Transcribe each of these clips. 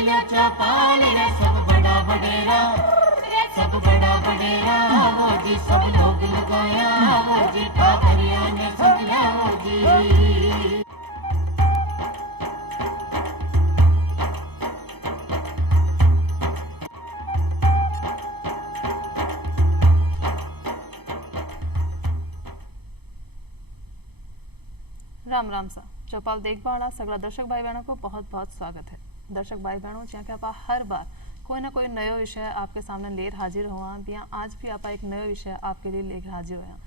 या चौपाल या सब बड़ा बडेरा, सब बड़ा बडेरा वो जी, सब लोग लगाया वो जी, ठाकरिया ने सदिया वो जी। राम राम सा चौपाल देखभाल सगळा दर्शक भाई बहनों को बहुत बहुत स्वागत है। दर्शक भाई बहनों जहाँ के आप हर बार कोई ना कोई नयो विषय आपके सामने लेकर हाजिर हुआ बिया, आज भी आप एक नयो विषय आपके लिए लेकर हाजिर हुआ।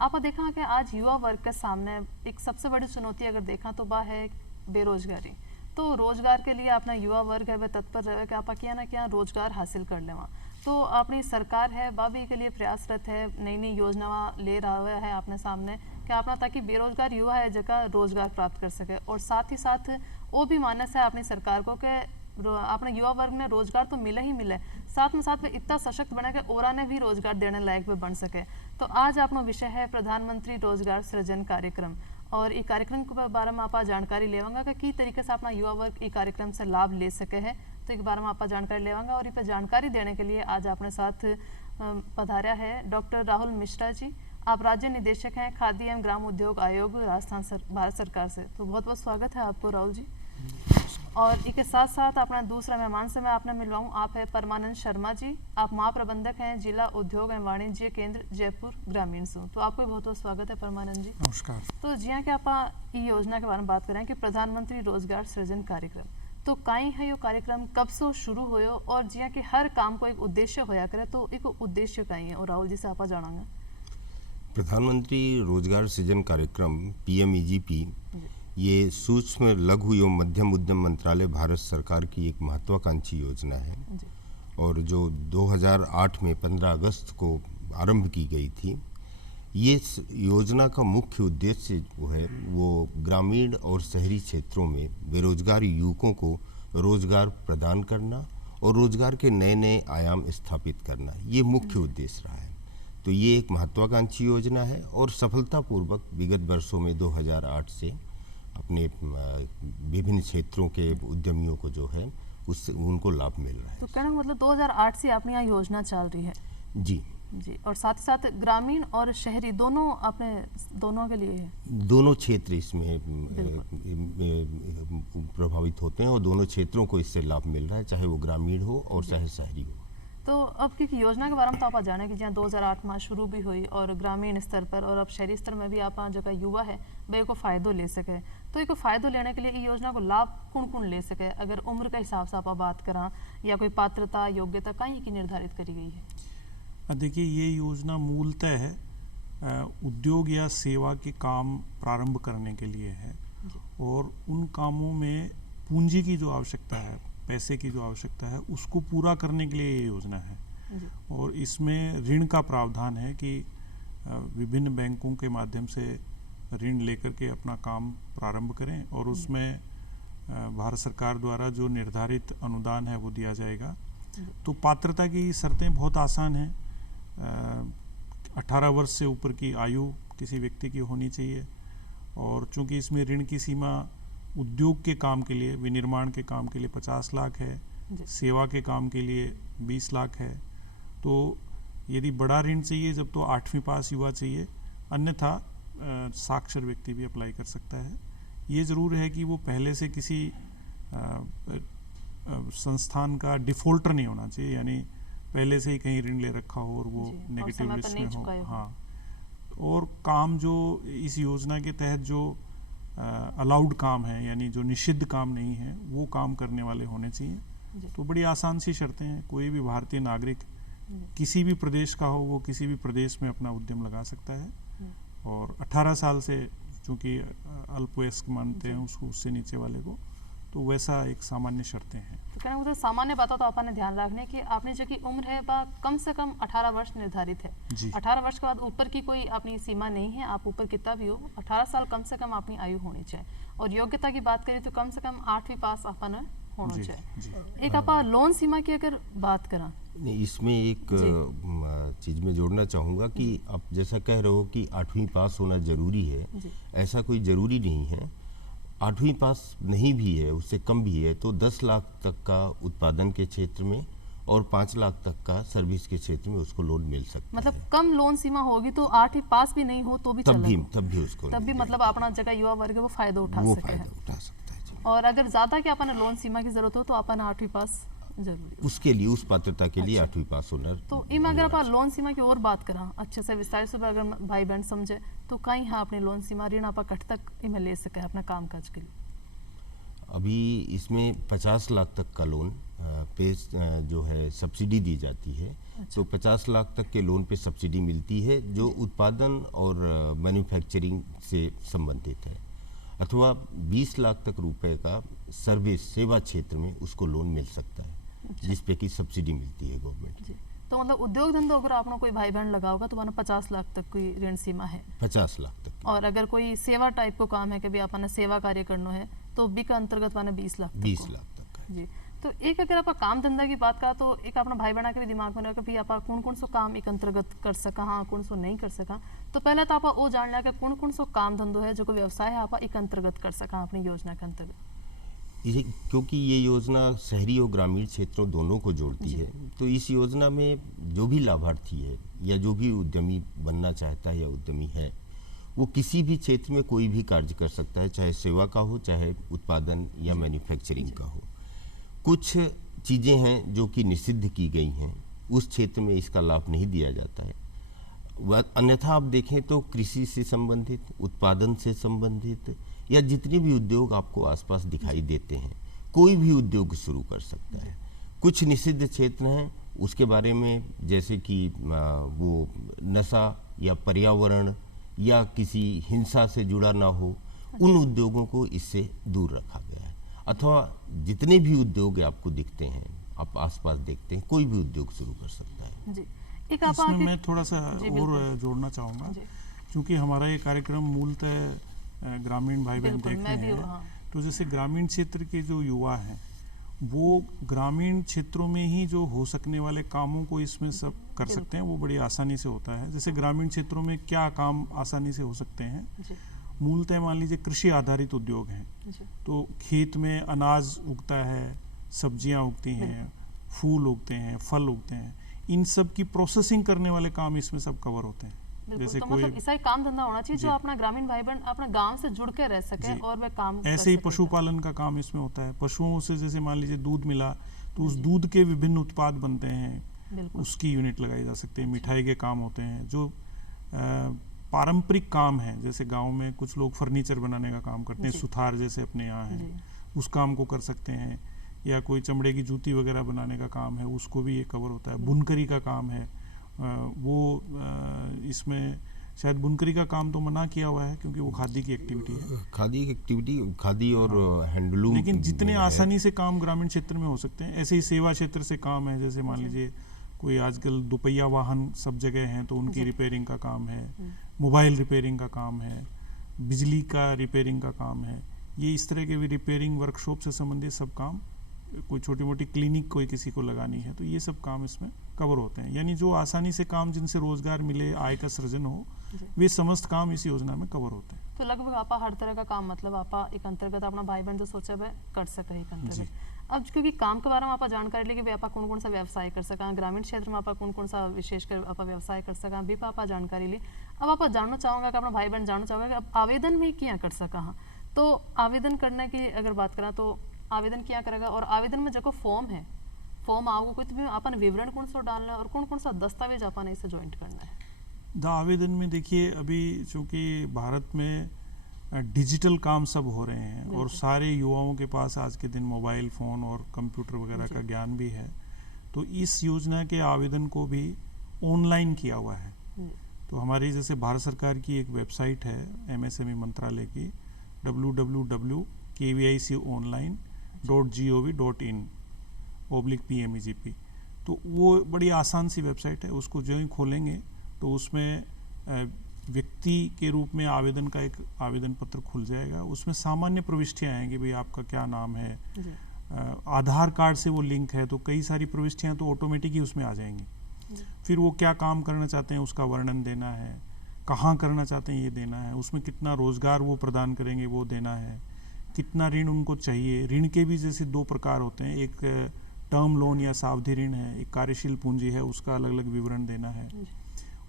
आप देखा कि आज युवा वर्ग के सामने एक सबसे बड़ी चुनौती अगर देखा तो वह है बेरोजगारी। तो रोजगार के लिए अपना युवा वर्ग है वह तत्पर रहे कि आप क्या ना क्या रोजगार हासिल कर लेवा। तो अपनी सरकार है वह भी के लिए प्रयासरत है, नई नई योजना ले रहा हुआ है अपने सामने कि अपना ताकि बेरोजगार युवा है जगह रोजगार प्राप्त कर सके। और साथ ही साथ वो भी मानस है अपनी सरकार को कि अपने युवा वर्ग ने रोजगार तो मिला ही मिले, साथ में साथ वे इतना सशक्त बने कि औरा ने भी रोजगार देने लायक भी बन सके। तो आज अपना विषय है प्रधानमंत्री रोजगार सृजन कार्यक्रम। और इस कार्यक्रम के बारे में आप जानकारी लेवांगा कि किस तरीके से अपना युवा वर्ग इस कार्यक्रम से लाभ ले सके है। तो इस बारे में आप जानकारी लेवांगा और इस पर जानकारी देने के लिए आज अपने साथ पधारा है डॉक्टर राहुल मिश्रा जी। आप राज्य निदेशक हैं खाद्य एवं ग्राम उद्योग आयोग राजस्थान भारत सरकार से। तो बहुत बहुत स्वागत है आपको राहुल जी। और इसके साथ साथ अपना दूसरा मेहमान से मैं आपने मिलवाऊँ, आप है परमानंद शर्मा जी। आप महाप्रबंधक हैं जिला उद्योग एवं वाणिज्य केंद्र जयपुर ग्रामीण से। तो आपको बहुत बहुत स्वागत है परमानंद जी। नमस्कार। तो जी हाँ कि आप ये योजना के बारे में बात करें कि प्रधानमंत्री रोजगार सृजन कार्यक्रम, तो काई है ये कार्यक्रम, कब से शुरू होयो और जी हाँ कि हर काम को एक उद्देश्य होया करे, तो एक उद्देश्य काई है और राहुल जी से आप जानांगे। प्रधानमंत्री रोजगार सृजन कार्यक्रम PMEGP ये सूक्ष्म लघु एवं मध्यम उद्यम मंत्रालय भारत सरकार की एक महत्वाकांक्षी योजना है और जो 2008 में 15 अगस्त को आरंभ की गई थी। ये योजना का मुख्य उद्देश्य जो है वो ग्रामीण और शहरी क्षेत्रों में बेरोजगार युवकों को रोजगार प्रदान करना और रोजगार के नए नए आयाम स्थापित करना, ये मुख्य उद्देश्य रहा है। तो ये एक महत्वाकांक्षी योजना है और सफलतापूर्वक विगत वर्षों में 2008 से अपने विभिन्न क्षेत्रों के उद्यमियों को जो है उससे उनको लाभ मिल रहा है। तो कहने का मतलब 2008 से अपनी यहाँ योजना चल रही है जी जी। और साथ ही साथ ग्रामीण और शहरी दोनों अपने दोनों के लिए है, दोनों क्षेत्र इसमें प्रभावित होते हैं और दोनों क्षेत्रों को इससे लाभ मिल रहा है, चाहे वो ग्रामीण हो और चाहे शहरी हो। तो अब की योजना के बारे में तो आप जाने कि जहाँ 2008 में शुरू भी हुई और ग्रामीण स्तर पर और अब शहरी स्तर में भी आप जो का युवा है वे को फायदो ले सके। तो एक फायदो लेने के लिए ये योजना को लाभ कौन कौन ले सके, अगर उम्र के हिसाब से आप बात करा या कोई पात्रता योग्यता कहीं की निर्धारित करी गई है? देखिए ये योजना मूलतः है उद्योग या सेवा के काम प्रारंभ करने के लिए है और उन कामों में पूंजी की जो आवश्यकता है, पैसे की जो आवश्यकता है, उसको पूरा करने के लिए ये योजना है। और इसमें ऋण का प्रावधान है कि विभिन्न बैंकों के माध्यम से ऋण लेकर के अपना काम प्रारंभ करें और उसमें भारत सरकार द्वारा जो निर्धारित अनुदान है वो दिया जाएगा। तो पात्रता की शर्तें बहुत आसान हैं। 18 वर्ष से ऊपर की आयु किसी व्यक्ति की होनी चाहिए और चूंकि इसमें ऋण की सीमा उद्योग के काम के लिए, विनिर्माण के काम के लिए 50 लाख है, सेवा के काम के लिए 20 लाख है। तो यदि बड़ा ऋण चाहिए जब तो 8वीं पास युवा चाहिए, अन्यथा साक्षर व्यक्ति भी अप्लाई कर सकता है। ये ज़रूर है कि वो पहले से किसी संस्थान का डिफ़ॉल्टर नहीं होना चाहिए, यानी पहले से ही कहीं ऋण ले रखा हो और वो नेगेटिव लिस्ट में हो। हाँ, और काम जो इस योजना के तहत जो अलाउड काम है, यानी जो निषिद्ध काम नहीं है, वो काम करने वाले होने चाहिए। तो बड़ी आसान सी शर्तें हैं। कोई भी भारतीय नागरिक किसी भी प्रदेश का हो वो किसी भी प्रदेश में अपना उद्यम लगा सकता है और 18 साल से चूँकि अल्पवयस्क मानते हैं उसको, उससे नीचे वाले को, तो वैसा एक सामान्य शर्तें हैं। तो कहना मतलब सामान्य बातों तो आपने ध्यान रखने की आपने जो की उम्र है वह कम से कम 18 वर्ष निर्धारित है। 18 वर्ष के बाद ऊपर की कोई अपनी सीमा नहीं है, आप ऊपर कितना भी हो, 18 साल कम से कम अपनी आयु होनी चाहिए। और योग्यता की बात करें तो कम से कम 8वीं पास अपन होना चाहिए। एक आप लोन सीमा की अगर बात करें, इसमें एक चीज़ में जोड़ना चाहूँगा कि आप जैसा कह रहे हो कि 8वीं पास होना ज़रूरी है, ऐसा कोई ज़रूरी नहीं है। 8वीं पास नहीं भी है, उससे कम भी है, तो 10 लाख तक का उत्पादन के क्षेत्र में और 5 लाख तक का सर्विस के क्षेत्र में उसको लोन मिल सकता मतलब है। कम लोन सीमा होगी तो 8वीं पास भी नहीं हो तो भी तब चलेगा। भी उसको तब भी मतलब अपना जगह युवा वर्ग है वो फायदा उठा वो सके फायदा है। उठा सकता है जी। और अगर ज्यादा के अपन लोन सीमा की जरूरत हो तो अपन 8वीं पास जरूरी है। उसके लिए, उस पात्रता के लिए 8वीं पास होना। तो इम अगर आप लोन सीमा की और बात करा अच्छे से विस्तार से अगर भाई बहन समझे तो कहीं हाँ अपनी लोन सीमा ऋण आप कट तक इमें ले सके अपना काम काज के लिए। अभी इसमें 50 लाख तक का लोन पे जो है सब्सिडी दी जाती है। तो 50 लाख तक के लोन पे सब्सिडी मिलती है जो उत्पादन और मैन्युफैक्चरिंग से संबंधित है, अथवा 20 लाख तक रुपए का सर्विस सेवा क्षेत्र में उसको लोन मिल सकता है, जिस पे की सब्सिडी मिलती है गवर्नमेंट की। तो मतलब उद्योग धंधो अगर आपने कोई भाई बहन लगा होगा तो वहाँ 50 लाख तक की ऋण सीमा है। 50 लाख तक। और अगर कोई सेवा टाइप को काम है कि भी अपन सेवा कार्य करना है तो बी का अंतर्गत माने 20 लाख तक 20 लाख तक का। जी। तो एक अगर आप काम धंधा की बात करा तो एक अपना भाई बहना के भी दिमाग में कि भी आप कौन कौन सो काम एक अंतर्गत कर सका, हाँ कौन सो नहीं कर सका। तो पहले तो आप वो जान लिया कि कौन कौन सो काम धंधो है जो को व्यवसाय है आप एक अंतर्गत कर सका अपनी योजना के अंतर्गत। ये क्योंकि ये योजना शहरी और ग्रामीण क्षेत्रों दोनों को जोड़ती है, तो इस योजना में जो भी लाभार्थी है या जो भी उद्यमी बनना चाहता है या उद्यमी है, वो किसी भी क्षेत्र में कोई भी कार्य कर सकता है, चाहे सेवा का हो, चाहे उत्पादन या मैन्युफैक्चरिंग का हो। कुछ चीज़ें हैं जो कि निषिद्ध की गई हैं, उस क्षेत्र में इसका लाभ नहीं दिया जाता है। अन्यथा आप देखें तो कृषि से संबंधित, उत्पादन से संबंधित या जितने भी उद्योग आपको आसपास दिखाई देते हैं, कोई भी उद्योग शुरू कर सकता है। कुछ निषिद्ध क्षेत्र हैं उसके बारे में, जैसे कि वो नशा या पर्यावरण या किसी हिंसा से जुड़ा ना हो, उन उद्योगों को इससे दूर रखा गया है। अथवा जितने भी उद्योग आपको दिखते हैं, आप आसपास देखते हैं, कोई भी उद्योग शुरू कर सकता है जी। एक इसमें मैं थोड़ा सा और जोड़ना चाहूँगा, क्योंकि हमारा ये कार्यक्रम मूलतः ग्रामीण भाई बहन देख रहे हैं। तो जैसे ग्रामीण क्षेत्र के जो युवा हैं वो ग्रामीण क्षेत्रों में ही जो हो सकने वाले कामों को इसमें सब कर सकते हैं, वो बड़ी आसानी से होता है। जैसे ग्रामीण क्षेत्रों में क्या काम आसानी से हो सकते हैं, मूलतः मान लीजिए कृषि आधारित उद्योग हैं, तो खेत में अनाज उगता है, सब्जियां उगती हैं, फूल उगते हैं, फल उगते हैं, इन सब की प्रोसेसिंग करने वाले काम इसमें सब कवर होते हैं। जैसे तो कोई मतलब ऐसा ही काम धंधा होना चाहिए जो अपना ग्रामीण भाई बहन अपना गांव से जुड़ के रह सके और वह काम ऐसे ही पशुपालन का काम इसमें होता है। पशुओं से जैसे मान लीजिए दूध मिला तो उस दूध के विभिन्न उत्पाद बनते हैं, उसकी यूनिट लगाई जा सकती है। मिठाई के काम होते हैं, जो पारंपरिक काम है, जैसे गांव में कुछ लोग फर्नीचर बनाने का काम करते हैं, सुथार जैसे अपने यहाँ है, उस काम को कर सकते हैं। या कोई चमड़े की जूती वगैरह बनाने का काम है, उसको भी ये कवर होता है। बुनकरी का काम है, वो इसमें शायद बुनकरी का काम तो मना किया हुआ है क्योंकि वो खादी की एक्टिविटी है, खादी और हैंडलूम। लेकिन जितने आसानी से काम ग्रामीण क्षेत्र में हो सकते हैं, ऐसे ही सेवा क्षेत्र से काम है। जैसे मान लीजिए कोई आजकल दोपहिया वाहन सब जगह हैं तो उनकी रिपेयरिंग का काम है, मोबाइल रिपेयरिंग का काम है, बिजली का रिपेयरिंग का काम है। ये इस तरह के भी रिपेयरिंग वर्कशॉप से संबंधित सब काम, कोई छोटी मोटी क्लिनिक कोई किसी को लगानी है तो ये सब काम इसमें कवर होते हैं। यानी जो आसानी से काम जिनसे रोजगार मिले, आय का सृजन हो, वे समस्त काम इस योजना में कवर होते हैं। तो लगभग आपा हर तरह का काम मतलब आपा एक अंतर्गत अपना भाई बहन जो सोचा है कर सके एक अंतर्गत। अब क्योंकि काम के बारे में आपा जानकारी ली कि आपा कौन कौन सा व्यवसाय कर सका, ग्रामीण क्षेत्र में आपा कौन कौन सा विशेषकर आपा व्यवसाय कर सका, भी आपा जानकारी ली। अब आपा जानना चाहूँगा कि अपना भाई बहन जानना चाहोगे कि अब आवेदन में क्या कर सका। हाँ, तो आवेदन करने की अगर बात करा तो आवेदन क्या करेगा, और आवेदन में जो फॉर्म है, फॉर्म आओगे कोई तो अपन विवरण कौन सा डालना है और कौन कौन सा दस्तावेज अपन इसे ज्वाइंट करना है। आवेदन में देखिए, अभी चूंकि भारत में डिजिटल काम सब हो रहे हैं और सारे युवाओं के पास आज के दिन मोबाइल फ़ोन और कंप्यूटर वगैरह का ज्ञान भी है, तो इस योजना के आवेदन को भी ऑनलाइन किया हुआ है। तो हमारी जैसे भारत सरकार की एक वेबसाइट है MSME मंत्रालय की, www.kviconline.gov.in/PMEGP। तो वो बड़ी आसान सी वेबसाइट है, उसको जो ही खोलेंगे तो उसमें व्यक्ति के रूप में आवेदन का एक आवेदन पत्र खुल जाएगा। उसमें सामान्य प्रविष्टियाँ हैं कि भाई आपका क्या नाम है, आधार कार्ड से वो लिंक है तो कई सारी प्रविष्टियाँ तो ऑटोमेटिक ही उसमें आ जाएंगी। फिर वो क्या काम करना चाहते हैं उसका वर्णन देना है, कहाँ करना चाहते हैं ये देना है, उसमें कितना रोजगार वो प्रदान करेंगे वो देना है, कितना ऋण उनको चाहिए। ऋण के भी जैसे 2 प्रकार होते हैं, एक टर्म लोन या सावधि ऋण है, एक कार्यशील पूंजी है, उसका अलग अलग विवरण देना है,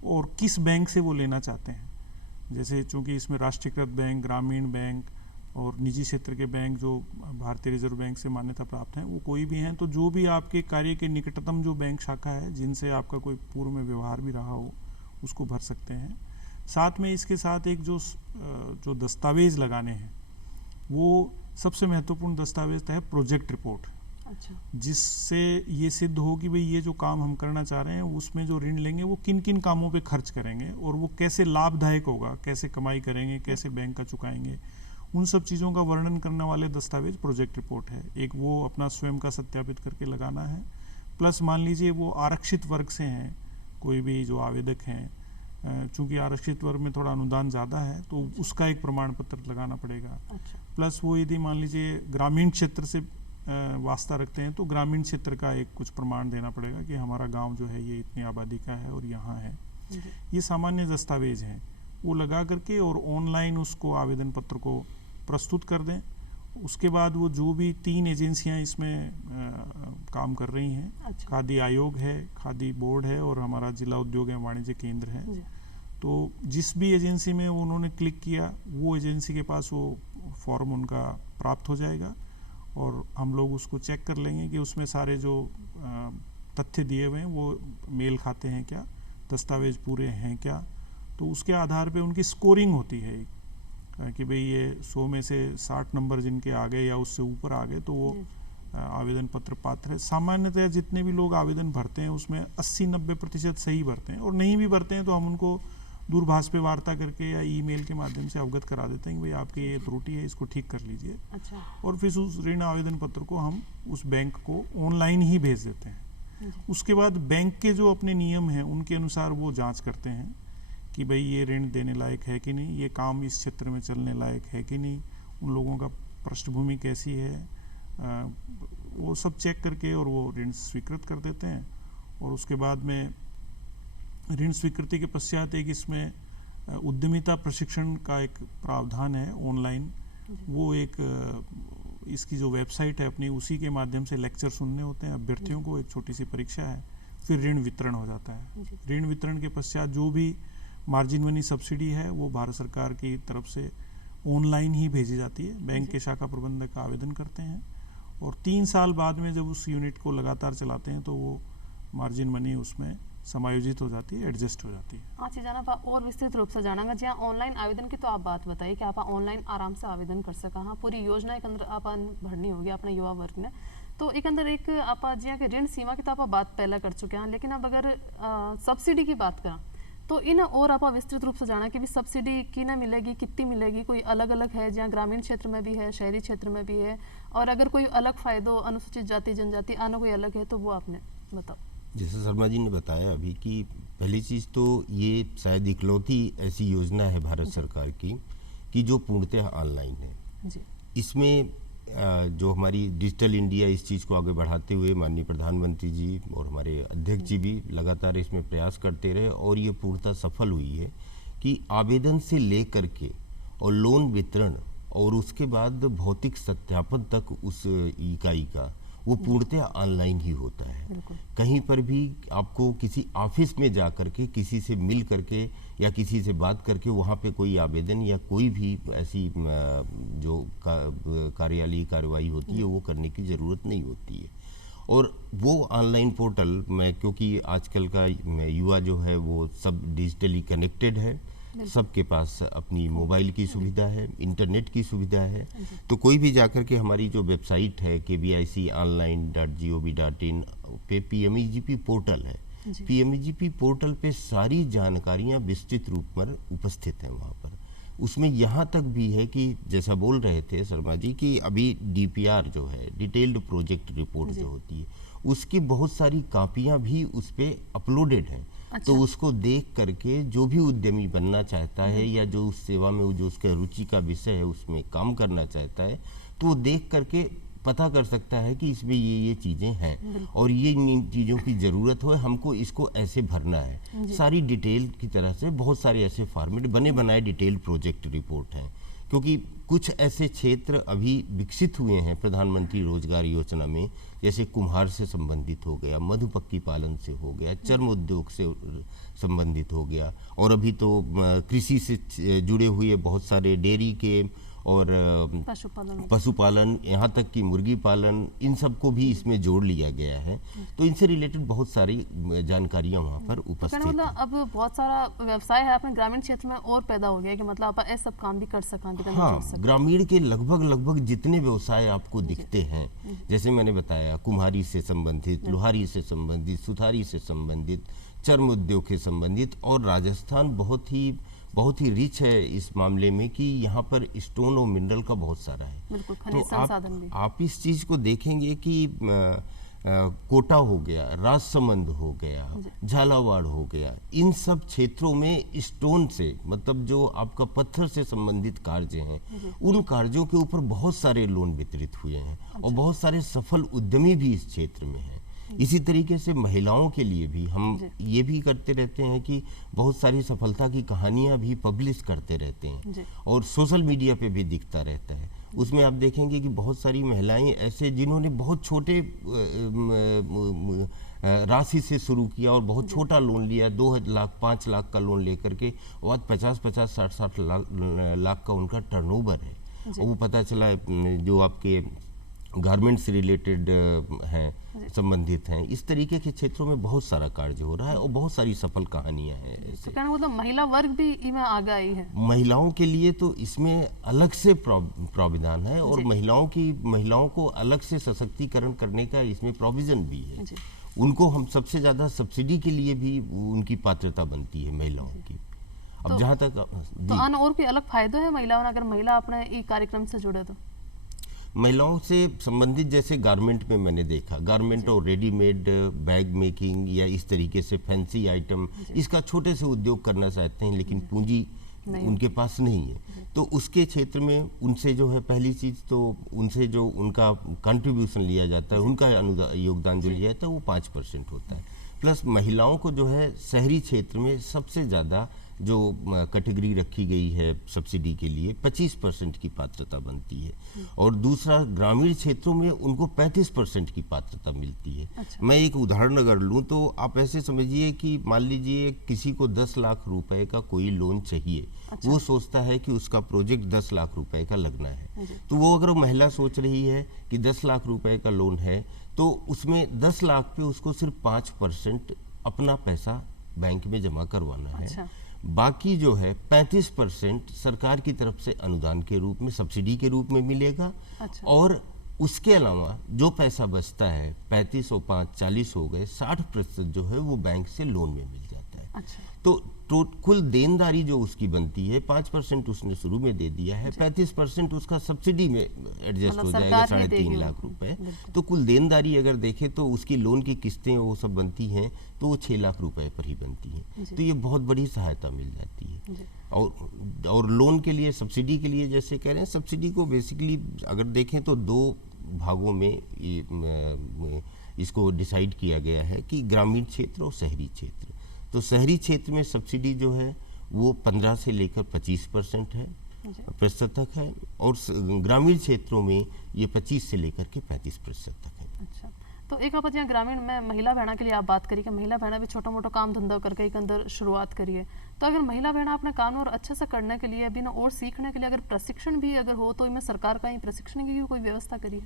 और किस बैंक से वो लेना चाहते हैं। जैसे चूंकि इसमें राष्ट्रीयकृत बैंक, ग्रामीण बैंक और निजी क्षेत्र के बैंक जो भारतीय रिजर्व बैंक से मान्यता प्राप्त हैं, वो कोई भी हैं, तो जो भी आपके कार्य के निकटतम जो बैंक शाखा है जिनसे आपका कोई पूर्व में व्यवहार भी रहा हो, उसको भर सकते हैं। साथ में इसके साथ एक जो दस्तावेज लगाने हैं, वो सबसे महत्वपूर्ण दस्तावेज है प्रोजेक्ट रिपोर्ट। अच्छा। जिससे ये सिद्ध हो कि भाई ये जो काम हम करना चाह रहे हैं उसमें जो ऋण लेंगे वो किन किन कामों पे खर्च करेंगे और वो कैसे लाभदायक होगा, कैसे कमाई करेंगे, कैसे बैंक का चुकाएंगे, उन सब चीज़ों का वर्णन करने वाले दस्तावेज प्रोजेक्ट रिपोर्ट है। एक वो अपना स्वयं का सत्यापित करके लगाना है, प्लस मान लीजिए वो आरक्षित वर्ग से हैं, कोई भी जो आवेदक हैं, चूंकि आरक्षित वर्ग में थोड़ा अनुदान ज़्यादा है तो उसका एक प्रमाण पत्र लगाना पड़ेगा। अच्छा। प्लस वो यदि मान लीजिए ग्रामीण क्षेत्र से वास्ता रखते हैं तो ग्रामीण क्षेत्र का एक कुछ प्रमाण देना पड़ेगा कि हमारा गांव जो है ये इतनी आबादी का है और यहाँ है। ये सामान्य दस्तावेज हैं, वो लगा करके और ऑनलाइन उसको आवेदन पत्र को प्रस्तुत कर दें। उसके बाद वो जो भी 3 एजेंसियां इसमें काम कर रही हैं, अच्छा। खादी आयोग है, खादी बोर्ड है और हमारा जिला उद्योग एवं वाणिज्य केंद्र है, तो जिस भी एजेंसी में उन्होंने क्लिक किया वो एजेंसी के पास वो फॉर्म उनका प्राप्त हो जाएगा और हम लोग उसको चेक कर लेंगे कि उसमें सारे जो तथ्य दिए हुए हैं वो मेल खाते हैं क्या, दस्तावेज पूरे हैं क्या। तो उसके आधार पे उनकी स्कोरिंग होती है कि भाई ये 100 में से 60 नंबर जिनके आ गए या उससे ऊपर आ गए तो वो आवेदन पत्र पात्र है। सामान्यतः जितने भी लोग आवेदन भरते हैं उसमें 80-90% सही भरते हैं और नहीं भी भरते हैं तो हम उनको दूरभाष पे वार्ता करके या ईमेल के माध्यम से अवगत करा देते हैं कि भाई आपकी ये त्रुटि है, इसको ठीक कर लीजिए। अच्छा। और फिर उस ऋण आवेदन पत्र को हम उस बैंक को ऑनलाइन ही भेज देते हैं। उसके बाद बैंक के जो अपने नियम हैं उनके अनुसार वो जांच करते हैं कि भाई ये ऋण देने लायक है कि नहीं, ये काम इस क्षेत्र में चलने लायक है कि नहीं, उन लोगों का पृष्ठभूमि कैसी है, वो सब चेक करके और वो ऋण स्वीकृत कर देते हैं। और उसके बाद में ऋण स्वीकृति के पश्चात एक इसमें उद्यमिता प्रशिक्षण का एक प्रावधान है ऑनलाइन। वो एक इसकी जो वेबसाइट है अपनी, उसी के माध्यम से लेक्चर सुनने होते हैं अभ्यर्थियों को, एक छोटी सी परीक्षा है, फिर ऋण वितरण हो जाता है। ऋण वितरण के पश्चात जो भी मार्जिन मनी सब्सिडी है वो भारत सरकार की तरफ से ऑनलाइन ही भेजी जाती है। बैंक के शाखा प्रबंधक आवेदन करते हैं और 3 साल बाद में जब उस यूनिट को लगातार चलाते हैं तो वो मार्जिन मनी उसमें समायोजित हो जाती है, एडजस्ट हो जाती है। हाँ चीज़ आप और विस्तृत रूप से जानांगा जी। ऑनलाइन आवेदन की तो आप बात बताइए कि आप ऑनलाइन आराम से आवेदन कर सका। हाँ, पूरी योजना एक अंदर आप भरनी होगी अपने युवा वर्ग ने, तो एक अंदर एक आप जी के ऋण सीमा की तो आप बात पहले कर चुके हैं, लेकिन अब अगर सब्सिडी की बात करें तो इन और आप विस्तृत रूप से जाना कि भी सब्सिडी की ना मिलेगी, कितनी मिलेगी, कोई अलग अलग है जहाँ ग्रामीण क्षेत्र में भी है, शहरी क्षेत्र में भी है, और अगर कोई अलग फायदो अनुसूचित जाति जनजाति आना कोई अलग है तो वो आपने बताओ। जैसे शर्मा जी ने बताया अभी कि पहली चीज़ तो ये शायद इकलौती ऐसी योजना है भारत सरकार की कि जो पूर्णतः ऑनलाइन है जी। इसमें जो हमारी डिजिटल इंडिया इस चीज़ को आगे बढ़ाते हुए माननीय प्रधानमंत्री जी और हमारे अध्यक्ष जी भी लगातार इसमें प्रयास करते रहे और ये पूर्णतः सफल हुई है कि आवेदन से ले करके और लोन वितरण और उसके बाद भौतिक सत्यापन तक उस इकाई का वो पूर्णतः ऑनलाइन ही होता है। कहीं पर भी आपको किसी ऑफिस में जा करके किसी से मिल करके या किसी से बात करके वहाँ पे कोई आवेदन या कोई भी ऐसी जो कार्यालयीय कार्रवाई होती है वो करने की ज़रूरत नहीं होती है। और वो ऑनलाइन पोर्टल में, क्योंकि आजकल का युवा जो है वो सब डिजिटली कनेक्टेड है, सबके पास अपनी मोबाइल की सुविधा है, इंटरनेट की सुविधा है, तो कोई भी जाकर के हमारी जो वेबसाइट है kviconline.gov.in पे PMEGP पोर्टल है, PMEGP पोर्टल पे सारी जानकारियां विस्तृत रूप पर उपस्थित हैं वहाँ पर। उसमें यहाँ तक भी है कि जैसा बोल रहे थे शर्मा जी कि अभी DPR जो है, डिटेल्ड प्रोजेक्ट रिपोर्ट जो होती है, उसकी बहुत सारी कापियाँ भी उस पर अपलोडेड हैं। अच्छा। तो उसको देख करके जो भी उद्यमी बनना चाहता है या जो उस सेवा में जो उसका रुचि का विषय है उसमें काम करना चाहता है तो वो देख करके पता कर सकता है कि इसमें ये चीज़ें हैं और ये इन चीज़ों की ज़रूरत हो, हमको इसको ऐसे भरना है। सारी डिटेल की तरह से बहुत सारे ऐसे फॉर्मेट बने बनाए डिटेल प्रोजेक्ट रिपोर्ट हैं, क्योंकि कुछ ऐसे क्षेत्र अभी विकसित हुए हैं प्रधानमंत्री रोजगार योजना में, जैसे कुम्हार से संबंधित हो गया, मधुमक्खी पालन से हो गया, चर्म उद्योग से संबंधित हो गया, और अभी तो कृषि से जुड़े हुए बहुत सारे डेयरी के और पशुपालन, यहाँ तक कि मुर्गी पालन, इन सबको भी इसमें जोड़ लिया गया है। तो इनसे रिलेटेड बहुत सारी जानकारियाँ वहाँ पर उपस्थित हैं। मतलब अब बहुत सारा व्यवसाय है अपने ग्रामीण क्षेत्र में और पैदा हो गया कि मतलब आप ऐसा सब काम भी कर सकें। हाँ, ग्रामीण के लगभग जितने व्यवसाय आपको दिखते हैं, जैसे मैंने बताया, कुम्हारी से संबंधित, लोहारी से संबंधित, सुथारी से संबंधित, चर्म उद्योग से संबंधित, और राजस्थान बहुत ही रिच है इस मामले में कि यहाँ पर स्टोन और मिनरल का बहुत सारा है। बिल्कुल, तो आप इस चीज को देखेंगे कि कोटा हो गया, राजसमंद हो गया, झालावाड़ हो गया, इन सब क्षेत्रों में स्टोन से, मतलब जो आपका पत्थर से संबंधित कार्य हैं, उन कार्यों के ऊपर बहुत सारे लोन वितरित हुए हैं। और बहुत सारे सफल उद्यमी भी इस क्षेत्र में हैं। इसी तरीके से महिलाओं के लिए भी हम ये भी करते रहते हैं कि बहुत सारी सफलता की कहानियां भी पब्लिश करते रहते हैं, और सोशल मीडिया पे भी दिखता रहता है। उसमें आप देखेंगे कि बहुत सारी महिलाएं ऐसे जिन्होंने बहुत छोटे राशि से शुरू किया और बहुत छोटा लोन लिया, 2 लाख 5 लाख का लोन लेकर के, और आज 50-50 60-60 लाख का उनका टर्नओवर है। और वो पता चला जो आपके गारमेंट से रिलेटेड हैं, संबंधित हैं, इस तरीके के क्षेत्रों में बहुत सारा कार्य हो रहा है और बहुत सारी सफल कहानियां हैं ऐसे। तो कहना मतलब महिला वर्ग भी इसमें आगे आई है। महिलाओं के लिए तो इसमें अलग से प्राविधान है, और महिलाओं को अलग से सशक्तिकरण करने का इसमें प्रोविजन भी है। उनको हम सबसे ज्यादा सब्सिडी के लिए भी उनकी पात्रता बनती है महिलाओं की। अब तो, जहाँ तक तो और कोई अलग फायदे है महिलाओं, अगर महिला अपने ये कार्यक्रम से जुड़े तो? महिलाओं से संबंधित जैसे गारमेंट में मैंने देखा, गारमेंट और रेडीमेड बैग मेकिंग या इस तरीके से फैंसी आइटम, इसका छोटे से उद्योग करना चाहते हैं, लेकिन पूंजी उनके पास नहीं है। तो उसके क्षेत्र में उनसे जो है, पहली चीज तो उनसे जो उनका कंट्रीब्यूशन लिया जाता है, उनका योगदान जो लिया जाता है वो 5% होता है। प्लस महिलाओं को जो है शहरी क्षेत्र में सबसे ज़्यादा जो कैटेगरी रखी गई है सब्सिडी के लिए, 25% की पात्रता बनती है, और दूसरा ग्रामीण क्षेत्रों में उनको 35% की पात्रता मिलती है। अच्छा। मैं एक उदाहरण अगर लूँ तो आप ऐसे समझिए कि मान लीजिए किसी को 10 लाख रुपए का कोई लोन चाहिए। अच्छा। वो सोचता है कि उसका प्रोजेक्ट 10 लाख रुपए का लगना है, तो वो अगर महिला सोच रही है कि 10 लाख रुपए का लोन है, तो उसमें 10 लाख पे उसको सिर्फ 5% अपना पैसा बैंक में जमा करवाना है। अच्छा। बाकी जो है 35% सरकार की तरफ से अनुदान के रूप में, सब्सिडी के रूप में मिलेगा। अच्छा। और उसके अलावा जो पैसा बचता है, 35 और 5 40 हो गए, 60% जो है वो बैंक से लोन में मिल जाता है। अच्छा। तो कुल देनदारी जो उसकी बनती है, 5% उसने शुरू में दे दिया है, 35% उसका सब्सिडी में एडजस्ट हो जाएगा, 3.5 लाख रुपए। तो कुल देनदारी अगर देखें तो उसकी लोन की किस्तें वो सब बनती हैं तो वो 6 लाख रुपए पर ही बनती हैं। तो ये बहुत बड़ी सहायता मिल जाती है। और लोन के लिए, सब्सिडी के लिए जैसे कह रहे हैं, सब्सिडी को बेसिकली अगर देखें तो 2 भागों में इसको डिसाइड किया गया है कि ग्रामीण क्षेत्र और शहरी क्षेत्र। तो शहरी क्षेत्र में सब्सिडी जो है वो 15 से लेकर 25% है प्रतिशत है, और ग्रामीण क्षेत्रों में ये 25 से लेकर के 35% तक है। अच्छा, तो एक आप यहाँ ग्रामीण में महिला बहना के लिए आप बात करिए कि महिला बहना भी छोटा मोटा काम धंधा करके एक अंदर शुरुआत करिए। तो अगर महिला बहना अपने काम और अच्छे से करने के लिए, अभी ना और सीखने के लिए अगर प्रशिक्षण भी अगर हो, तो इनमें सरकार का ही प्रशिक्षण की कोई व्यवस्था करिए।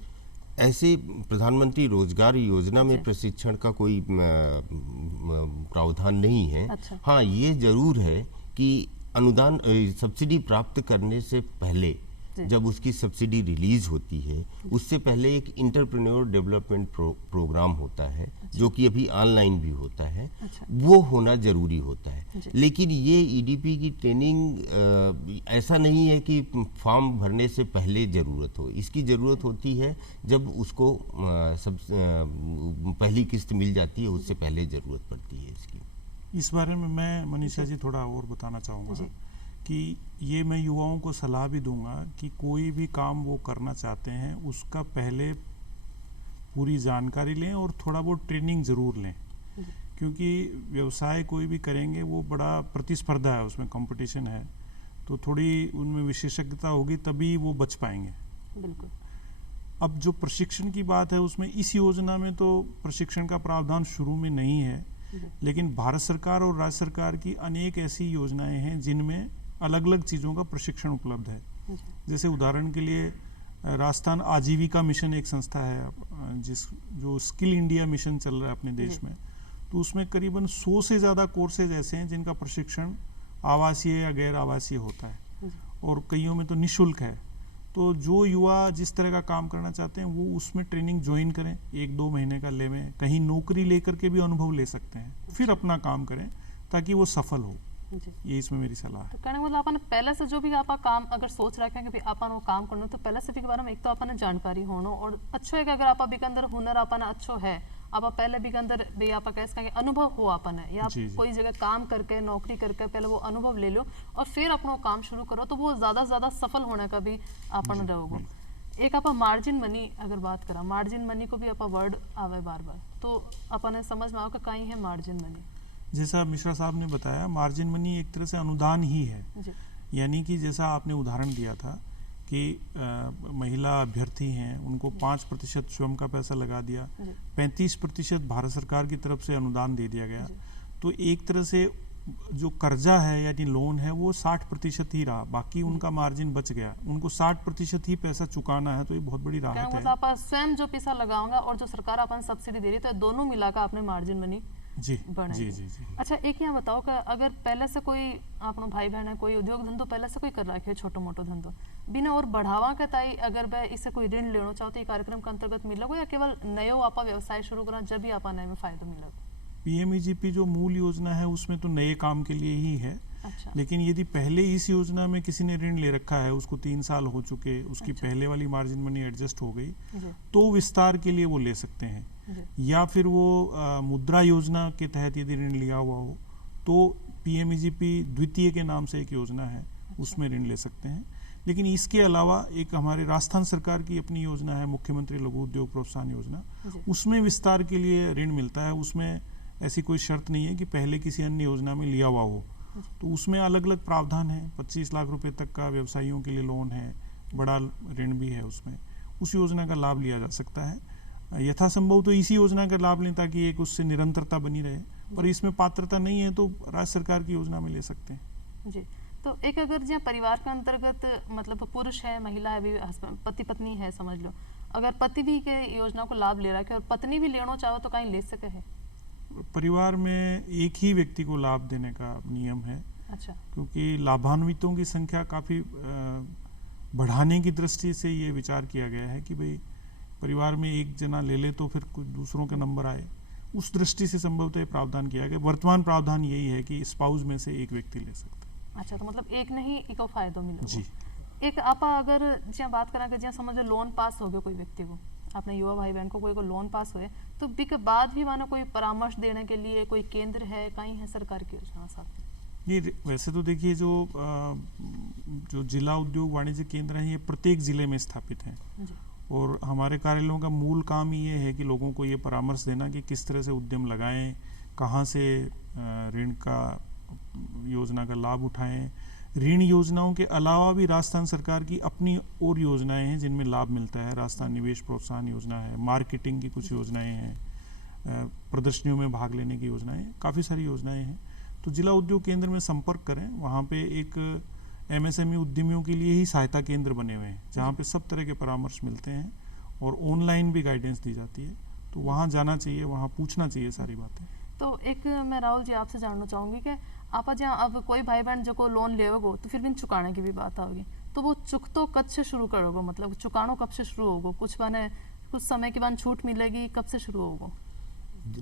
ऐसे प्रधानमंत्री रोजगार योजना में प्रशिक्षण का कोई प्रावधान नहीं है। अच्छा। हाँ, ये जरूर है कि अनुदान सब्सिडी प्राप्त करने से पहले, जब उसकी सब्सिडी रिलीज होती है, उससे पहले एक इंटरप्रेन्योर डेवलपमेंट प्रोग्राम होता है। अच्छा। जो कि अभी ऑनलाइन भी होता है। अच्छा। वो होना जरूरी होता है। लेकिन ये ईडीपी की ट्रेनिंग ऐसा नहीं है कि फॉर्म भरने से पहले जरूरत हो। इसकी जरूरत होती है जब उसको पहली किस्त मिल जाती है, उससे पहले जरूरत पड़ती है इसकी। इस बारे में मैं मनीषा जी थोड़ा और बताना चाहूँगा कि ये मैं युवाओं को सलाह भी दूंगा कि कोई भी काम वो करना चाहते हैं उसका पहले पूरी जानकारी लें और थोड़ा बहुत ट्रेनिंग ज़रूर लें, क्योंकि व्यवसाय कोई भी करेंगे वो बड़ा प्रतिस्पर्धा है, उसमें कंपटीशन है। तो थोड़ी उनमें विशेषज्ञता होगी तभी वो बच पाएंगे। बिल्कुल। अब जो प्रशिक्षण की बात है उसमें इस योजना में तो प्रशिक्षण का प्रावधान शुरू में नहीं है, लेकिन भारत सरकार और राज्य सरकार की अनेक ऐसी योजनाएं हैं जिनमें अलग अलग चीज़ों का प्रशिक्षण उपलब्ध है। जैसे उदाहरण के लिए राजस्थान आजीविका मिशन एक संस्था है जो स्किल इंडिया मिशन चल रहा है अपने देश में, तो उसमें करीबन 100 से ज़्यादा कोर्सेज ऐसे हैं जिनका प्रशिक्षण आवासीय या गैर आवासीय होता है और कईयों में तो निःशुल्क है। तो जो युवा जिस तरह का काम करना चाहते हैं वो उसमें ट्रेनिंग ज्वाइन करें, 1-2 महीने का लेवें, कहीं नौकरी लेकर के भी अनुभव ले सकते हैं, फिर अपना काम करें ताकि वो सफल हो। ये इसमें मेरी सलाह है। तो कहने मतलब अपन पहले से जो भी आप काम अगर सोच रखे हैं कि अपन वो काम करना, तो पहले से भी के बारे में एक तो अपन जानकारी होना और अच्छो है कि अगर आप अभी के अंदर हुनर अपन अच्छो है, आप पहले भी के अंदर भी आप कह सकेंगे अनुभव हो अपन है, या कोई जगह काम करके नौकरी करके पहले वो अनुभव ले लो और फिर अपना काम शुरू करो, तो वो ज्यादा सफल होने का भी अपन रहोगे। एक आप मार्जिन मनी अगर बात करा, मार्जिन मनी को भी आप वर्ड आवे बार बार, तो अपन समझ में आओ कि कहीं है मार्जिन मनी। जैसा मिश्रा साहब ने बताया, मार्जिन मनी एक तरह से अनुदान ही है, यानी कि जैसा आपने उदाहरण दिया था कि महिला अभ्यर्थी हैं उनको 5% स्वयं का पैसा लगा दिया, 35% भारत सरकार की तरफ से अनुदान दे दिया गया, तो एक तरह से जो कर्जा है यानी लोन है वो 60% ही रहा, बाकी उनका मार्जिन बच गया, उनको 60% ही पैसा चुकाना है, तो ये बहुत बड़ी राहत है। मतलब आप स्वयं जो पैसा लगाऊंगा और जो सरकार अपन सब्सिडी दे रही है, तो दोनों मिलाकर आपने मार्जिन मनी जी जी। अच्छा, एक यहाँ बताओ कि अगर पहले से कोई अपना भाई बहन है कोई उद्योग धंधो पहले से कोई कर रखे है, छोटो मोटो धंधो बिना और बढ़ावा के ताई अगर वह इससे कोई ऋण लेना चाहो तो ये कार्यक्रम के अंतर्गत मिलेगा, या केवल नयो आपा व्यवसाय शुरू करना जब भी आपा नए में फायदा मिलेगा? पीएमईजीपी जो मूल योजना है उसमें तो नए काम के लिए ही है। अच्छा। लेकिन यदि पहले इस योजना में किसी ने ऋण ले रखा है, उसको 3 साल हो चुके, उसकी पहले वाली मार्जिन मनी एडजस्ट हो गई, तो विस्तार के लिए वो ले सकते हैं, या फिर वो मुद्रा योजना के तहत यदि ऋण लिया हुआ हो तो पीएमईजीपी द्वितीय के नाम से एक योजना है, उसमें ऋण ले सकते हैं। लेकिन इसके अलावा एक हमारे राजस्थान सरकार की अपनी योजना है, मुख्यमंत्री लघु उद्योग प्रोत्साहन योजना, उसमें विस्तार के लिए ऋण मिलता है। उसमें ऐसी कोई शर्त नहीं है कि पहले किसी अन्य योजना में लिया हुआ हो, तो उसमें अलग अलग प्रावधान है। 25 लाख रुपए तक का व्यवसायियों के लिए लोन है, बड़ा ऋण भी है उसमें, उस योजना का लाभ लिया जा सकता है। यथासंभव तो इसी योजना का लाभ लें ताकि एक उससे निरंतरता बनी रहे, पर इसमें पात्रता नहीं है तो राज्य सरकार की योजना में ले सकते हैं। जी, तो एक अगर जो परिवार के अंतर्गत मतलब पुरुष है, महिला है, भी पति पत्नी है समझ लो, अगर पति भी के योजना को लाभ ले रहा है और पत्नी भी लेना चाहो तो कहीं ले सके है? परिवार में एक ही व्यक्ति को लाभ देने का नियम है। अच्छा। क्योंकि लाभान्वितों की संख्या काफ़ी बढ़ाने की दृष्टि से ये विचार किया गया है कि भाई परिवार में एक जना ले ले तो फिर कुछ दूसरों के नंबर आए, उस दृष्टि से संभवतः प्रावधान किया गया। वर्तमान प्रावधान यही है कि स्पाउस में से एक व्यक्ति ले सकते हैं। अच्छा, तो मतलब एक नहीं एक फायदा मिलेगा। जी। एक आपा अगर ज्यादा बात करा कि ज्यादा समझ लो लोन पास हो गया कोई व्यक्ति को, अपने युवा भाई बहन को कोई को लोन पास हुए, तो बी के बाद भी मानो कोई परामर्श देने के लिए कोई केंद्र है, कहीं है सरकार की योजना साथ? नहीं, वैसे तो देखिए जो जिला उद्योग वाणिज्य केंद्र हैं ये प्रत्येक जिले में स्थापित हैं, और हमारे कार्यालयों का मूल काम ये है कि लोगों को ये परामर्श देना कि किस तरह से उद्यम लगाएं, कहाँ से ऋण का योजना का लाभ उठाएं। ऋण योजनाओं के अलावा भी राजस्थान सरकार की अपनी और योजनाएं हैं जिनमें लाभ मिलता है। राजस्थान निवेश प्रोत्साहन योजना है, मार्केटिंग की कुछ योजनाएं हैं, प्रदर्शनियों में भाग लेने की योजनाएं, काफ़ी सारी योजनाएं हैं। तो जिला उद्योग केंद्र में संपर्क करें, वहाँ पे एक एमएसएमई उद्यमियों के लिए ही सहायता केंद्र बने हुए हैं जहाँ पे सब तरह के परामर्श मिलते हैं और ऑनलाइन भी गाइडेंस दी जाती है। तो वहाँ जाना चाहिए, वहाँ पूछना चाहिए सारी बातें। तो एक मैं राहुल जी आपसे जानना चाहूँगी कि आप जहाँ अब कोई भाई बहन जो को लोन लेवोगो तो फिर भी चुकाने की भी बात आओगी, तो वो चुकतो कब से शुरू करोगे, मतलब चुकानो कब से शुरू होगो? कुछ माने कुछ समय के बाद छूट मिलेगी, कब से शुरू होगो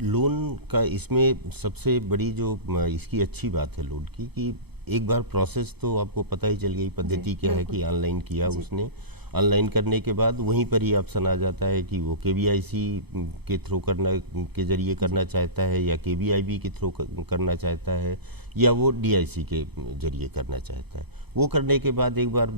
लोन का? इसमें सबसे बड़ी जो इसकी अच्छी बात है लोन की कि एक बार प्रोसेस तो आपको पता ही चल गई, पद्धति क्या है कि ऑनलाइन किया उसने, ऑनलाइन करने के बाद वहीं पर ही ऑप्शन आ जाता है कि वो KVIC के थ्रू के जरिए करना चाहता है या KVIB के थ्रू करना चाहता है या वो DIC के जरिए करना चाहता है। वो करने के बाद एक बार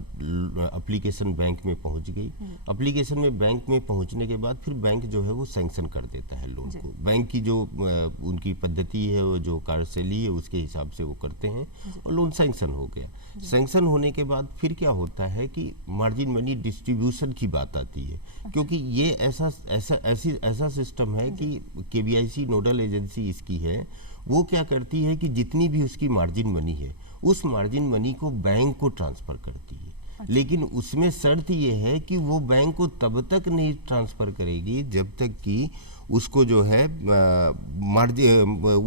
एप्लीकेशन बैंक में पहुंच गई। एप्लीकेशन में बैंक में पहुंचने के बाद फिर बैंक जो है वो सैंक्शन कर देता है लोन को। बैंक की जो उनकी पद्धति है, वो जो कार्यशैली है, उसके हिसाब से वो करते हैं और लोन सैंक्शन हो गया। सैंक्शन होने के बाद फिर क्या होता है कि मार्जिन मनी डिस्ट्रीब्यूशन की बात आती है, क्योंकि ये ऐसा सिस्टम है कि KVIC नोडल एजेंसी इसकी है, वो क्या करती है कि जितनी भी उसकी मार्जिन मनी है उस मार्जिन मनी को बैंक को ट्रांसफ़र करती है। लेकिन उसमें शर्त ये है कि वो बैंक को तब तक नहीं ट्रांसफ़र करेगी जब तक कि उसको जो है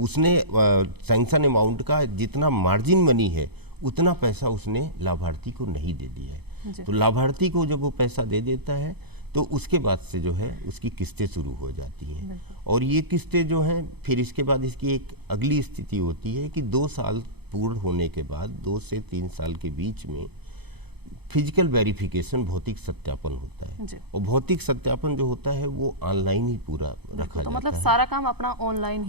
उसने सैंक्शन अमाउंट का जितना मार्जिन मनी है उतना पैसा उसने लाभार्थी को नहीं दे दिया है। तो लाभार्थी को जब वो पैसा दे देता है तो उसके बाद से जो है उसकी किस्तें शुरू हो जाती हैं। और ये किस्तें जो हैं फिर इसके बाद इसकी एक अगली स्थिति होती है कि 2 साल पूर्ण होने के बाद 2 से 3 साल के बीच में फिजिकल वेरिफिकेशन, भौतिक सत्यापन होता है। और भौतिक सत्यापन जो होता है वो ऑनलाइन ही पूरा रखा तो जाता मतलब है। सारा काम अपना ऑनलाइन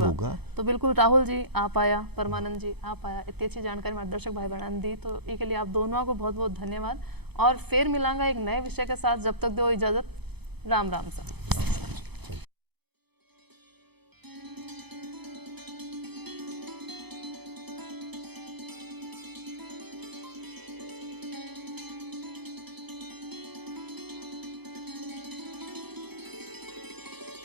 होगा। तो बिल्कुल राहुल जी आप आया, परमानंद जी आप आया, इतनी अच्छी जानकारी हमारे दर्शक भाई बहन दी, तो इसके लिए आप दोनों को बहुत बहुत धन्यवाद। और फिर मिलांगा एक नए विषय के साथ, जब तक दो इजाजत, राम राम सा।